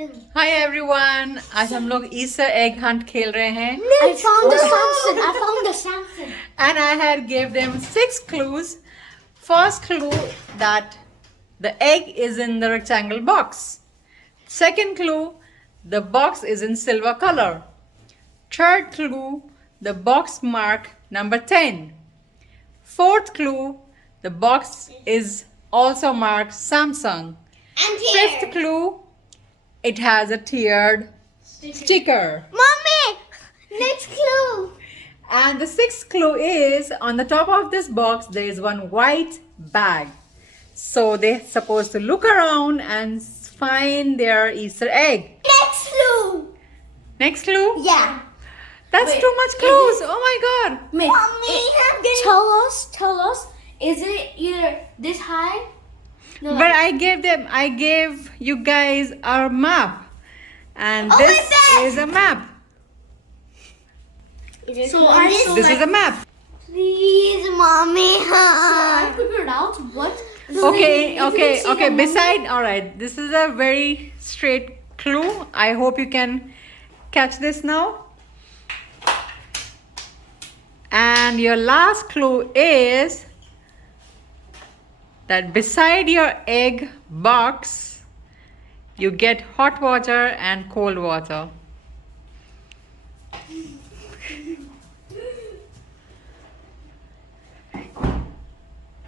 Hi everyone, आज हम लोग ईस्टर एग हंट खेल रहे हैं I found the Samson. I found the Samson. and I had gave them 6 clues. First clue that the egg is in the rectangle box. Second clue, the box is in silver color. Third clue, the box mark number 10. Fourth clue, the box is also marked Samsung. And Fifth clue, it has a tiered sticker. Mommy, next clue. And the sixth clue is on the top of this box there is one white bag. So they're supposed to look around and find their Easter egg. Next clue. Next clue? Yeah. That's Wait, too much clues. Oh my god. Mommy, tell us, is it either this high? No, But I gave you guys our map. And Oh, this my bad. is a map. So This is a map. please, Mommy. So I figured out what. Okay. Alright. This is a very straight clue. I hope you can catch this now. And your last clue is that beside your egg box, you get hot water and cold water.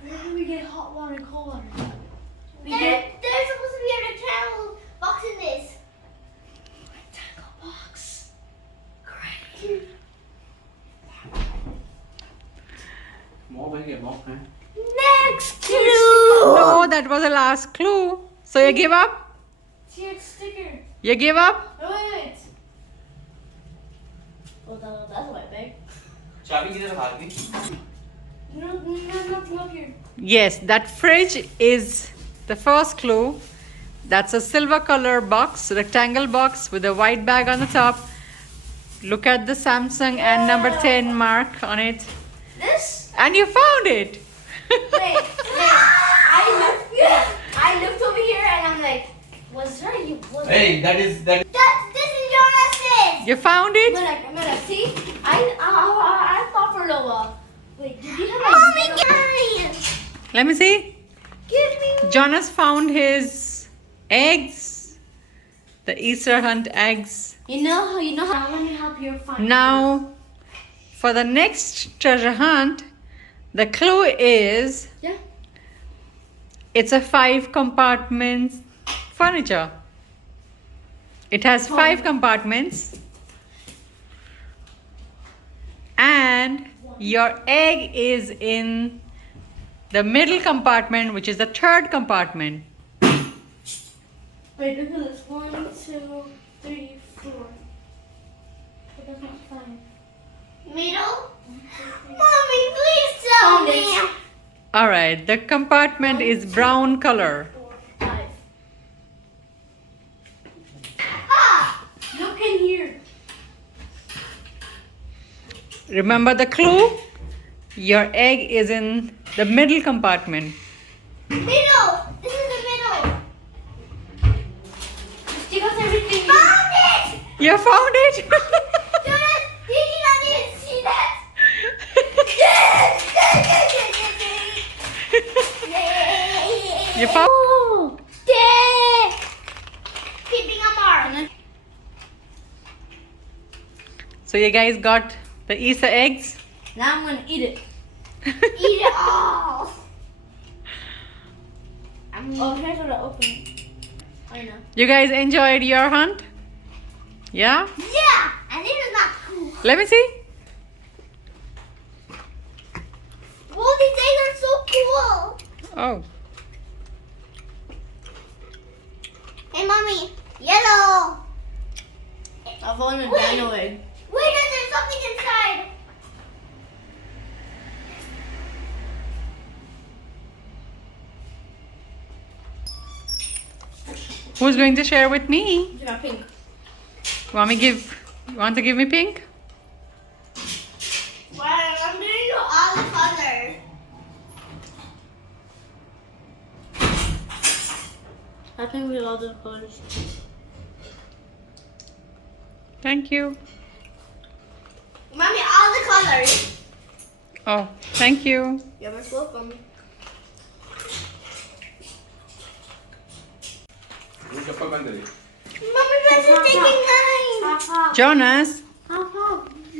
Where do we get hot water and cold water? There's supposed to be a rectangle box in this. Rectangle box. Great. Next clue. No, that was the last clue. So you give up? Tiered sticker. You give up? Wait. Oh, that's a white bag. चाबी किधर भाग गई? Nothing up here. Yes, that fridge is the first clue. That's a silver color box, rectangle box with a white bag on the top. Look at the Samsung and number 10 mark on it. This? And you found it. Wait. I looked over here and I'm like, was there? Hey, that is. This is Jonas's. You found it? I'm gonna see. I thought for a little while. Wait, did you have a Mommy, guys? Let me see. Give me. Jonas found his eggs, the Easter hunt eggs. You know how let me help you find. Now, for the next treasure hunt, the clue is Yeah. it's a 5 compartment furniture. It has 5 compartments. And your egg is in the middle compartment, which is the 3rd compartment. Wait, look at this. 1, 2, 3, 4. But that's not 5. Middle? Mommy, please tell me. Alright, the compartment is brown color. 4, 5. Ah! Look in here. Remember the clue? Your egg is in the middle compartment. Middle! This is the middle. Stick out everything. Found it! You found it? Jonas, did you not even see that? You found. Oh, dang! Keeping a mark. So you guys got the Easter eggs? Now I'm gonna eat it. Eat it all. Oh, here's how to open it. I know. You guys enjoyed your hunt? Yeah? Yeah, and it is not cool. Let me see. Well, these eggs are so cool. Oh. Hey, mommy, yellow. I found a dino egg. Wait, there's something inside. Who's going to share with me? You got pink. You want to give me pink? Well, I'm gonna do all the colors. I think we all do colors. Thank you. Mommy, all the colors. Oh, thank you. You're most welcome. वो चप्पल बंद करिए. Mommy, this is taking time. Jonas.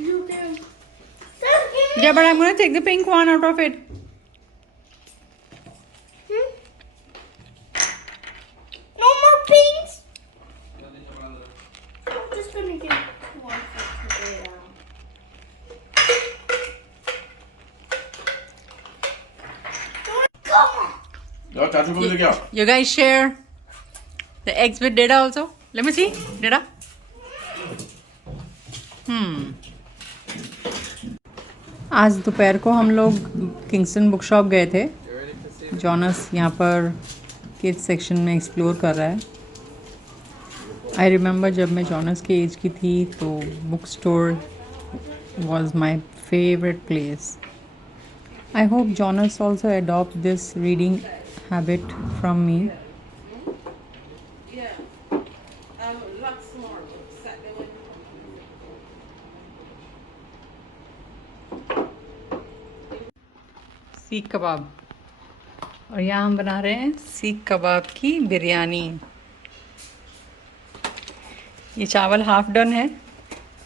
You can. Just give me. Yeah, but I'm gonna take the pink one out of it. No more pinks. I'm just gonna get one for today. Come on. और चाचू को भी लेके आओ. You guys share the eggs with Dada also. Let me see, Dada. आज दोपहर को हम लोग किंगस्टन बुक शॉप गए थे. जॉनस यहाँ पर किड्स सेक्शन में एक्सप्लोर कर रहा है. आई रिमेंबर जब मैं जॉनस के एज की थी तो book store was my favourite place. I hope Jonas also adopt this reading habit from me. Lots more books that they would. सीख कबाब. और यहाँ हम बना रहे हैं सीख कबाब की बिरयानी. ये चावल हाफ डन है.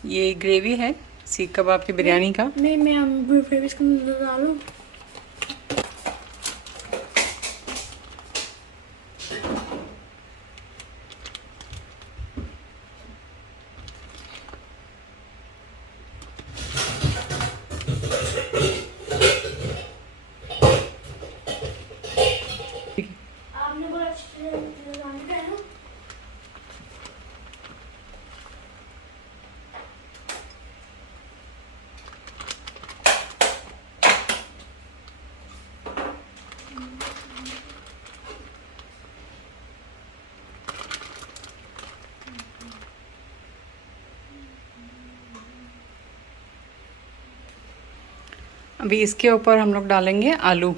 ये ग्रेवी है सीख कबाब की बिरयानी का. नहीं मैं फिर इसको डालूं. आपने बोला चिकन का है. अभी इसके ऊपर हम लोग डालेंगे आलू.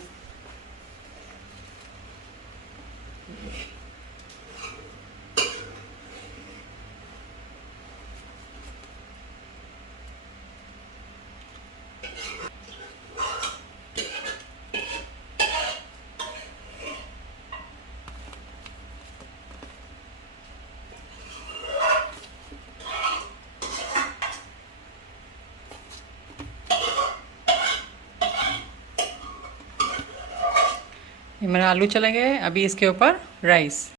ये मेरा आलू चले गए. अभी इसके ऊपर राइस.